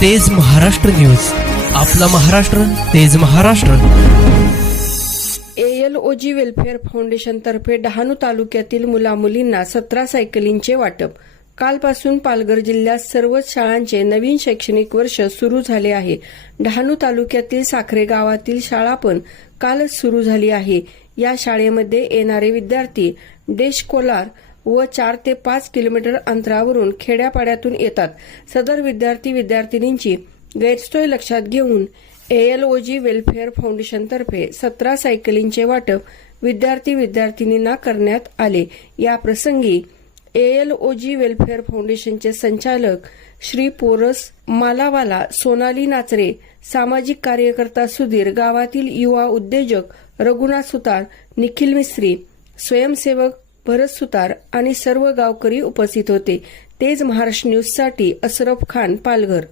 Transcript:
तेज महाराष्ट्र न्यूज. आपला Maharashtra Tej Maharashtra. ALOG welfare फाउंडेशनतर्फे डहाणू तालुक्यातील मुलामुलींना सतरा सायकलींचे वाटप. कालपासून पालघर जिल्ह्यात सर्वच शाळांचे नवीन शैक्षणिक वर्ष सुरू झाले आहे. डहाणू तालुक्यातील साखरे गावातील शाळा पण कालच सुरू झाली आहे. या शाळेमध्ये येणारे विद्यार्थी देशकोलार व चार ते पाच किलोमीटर अंतरावरून खेड्यापाड्यातून येतात. सदर विद्यार्थी विद्यार्थिनींची गैरसोय लक्षात घेऊन एएलओजी वेलफेअर फाउंडेशनतर्फे सतरा सायकलींचे वाटप विद्यार्थी विद्यार्थिनींना करण्यात आले. या प्रसंगी एएलओजी वेलफेअर फाउंडेशनचे संचालक श्री पोरस मालावाला सोनाली नाचरे सामाजिक कार्यकर्ता सुधीर गावातील युवा उद्योजक रघुनाथ सुतार निखिल मिस्त्री स्वयंसेवक भरत सुतार आणि सर्व गावकरी उपस्थित होते. तेज महाराष्ट्र न्यूजसाठी असरफ खान पालघर.